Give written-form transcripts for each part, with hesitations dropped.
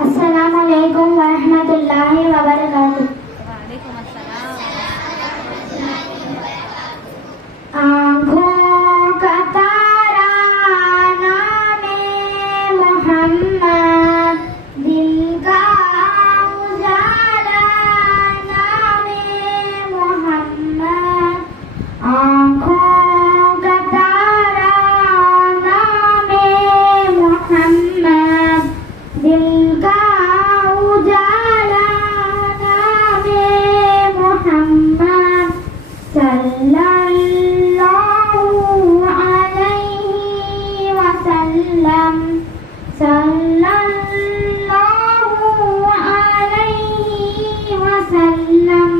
अस्सलामुअलैकुम वरहमतुल्लाहि वबरकातुहू। वालेकुम अस्सलाम। आँखों का तारा नामे मोहम्मद, दिल का उजाला नामे मोहम्मद। आँखों का तारा नामे मोहम्मद, दिल का उजाला नामे मोहम्मद। सल्लल्लाहु अलैहि वसल्लम, सल्लल्लाहु अलैहि वसल्लम।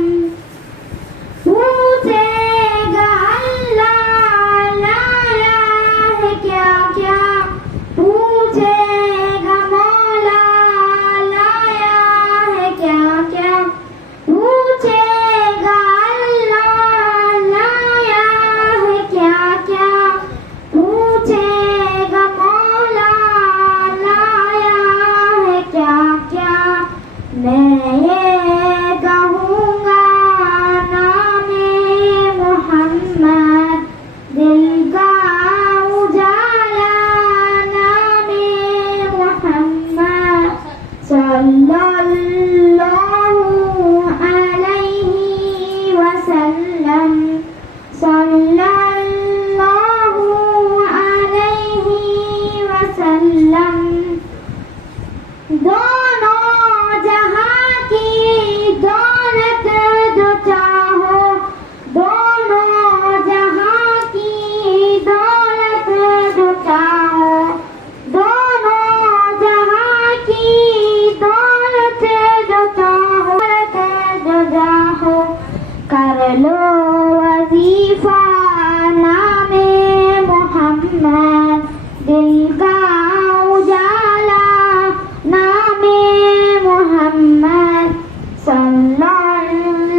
पूछेगा अल्लाह लाया है क्या क्या, पूछेगा मौला लाया है क्या क्या। पूछेगा अल्लाह लाया है क्या क्या, पूछेगा मौला लाया है क्या क्या। मैं ये कहूँगा नामे मोहम्मद, दिल का उजाला नामे मोहम्मद। सल्लल्लाहु अलैहि वसल्लम, सल्लल्लाहु अलैहि वसल्लम। दोनों जहां की दौलत जो चाहो, दोनों जहां की दौलत जो चाहो, दोनों जहां की दौलत जो चाहो, जो चाहो। कर लो वजीफा नामे मोहम्मद, दिल का उजाला नामे मोहम्मद। सल्लल्लाहु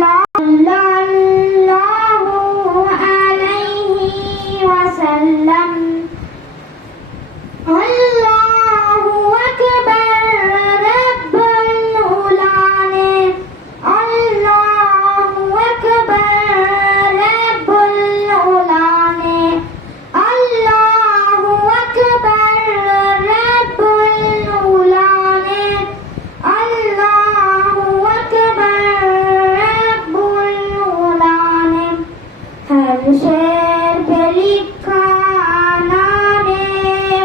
अलैहि वसल्लम। अल्लाहु अकबर रब्बुल उलाने, अल्लाहु अकबर रब्बुल उलाने, अल्लाहु अकबर रब्बुल उलाने, अल्लाहु अकबर रब्बुल उलाने। हर शेर पे लिखा नामे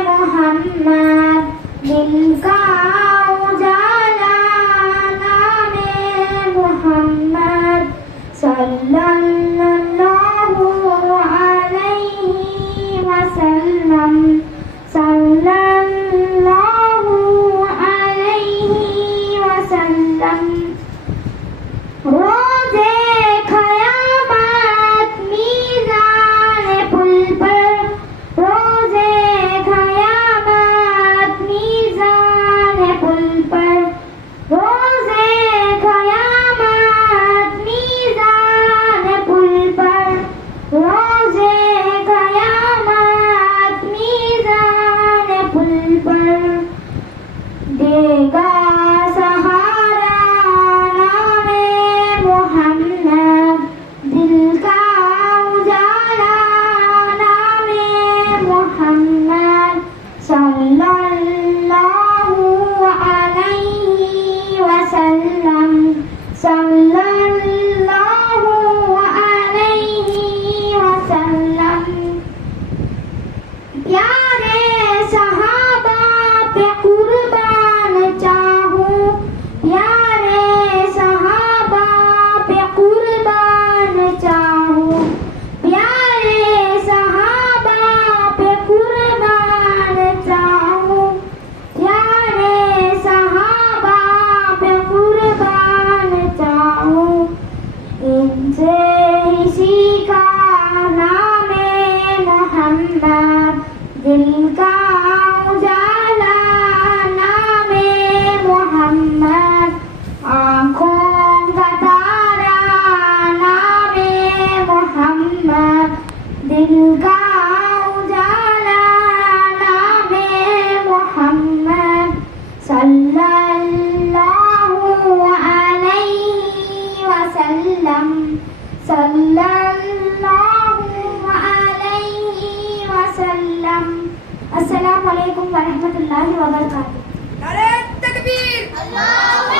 मोहम्मद, दिल का उजाला नामे मोहम्मद। सल्लल्लाहु अलैहि वसल्लम, सल्लल्लाहु अलैहि वसल्लम। रोज़े क़यामत मीज़ान पुल पर, रोज़े क़यामत मीज़ान व रहमतुल्लाहि व बरकातुहू। नारे तकबीर, अल्लाहू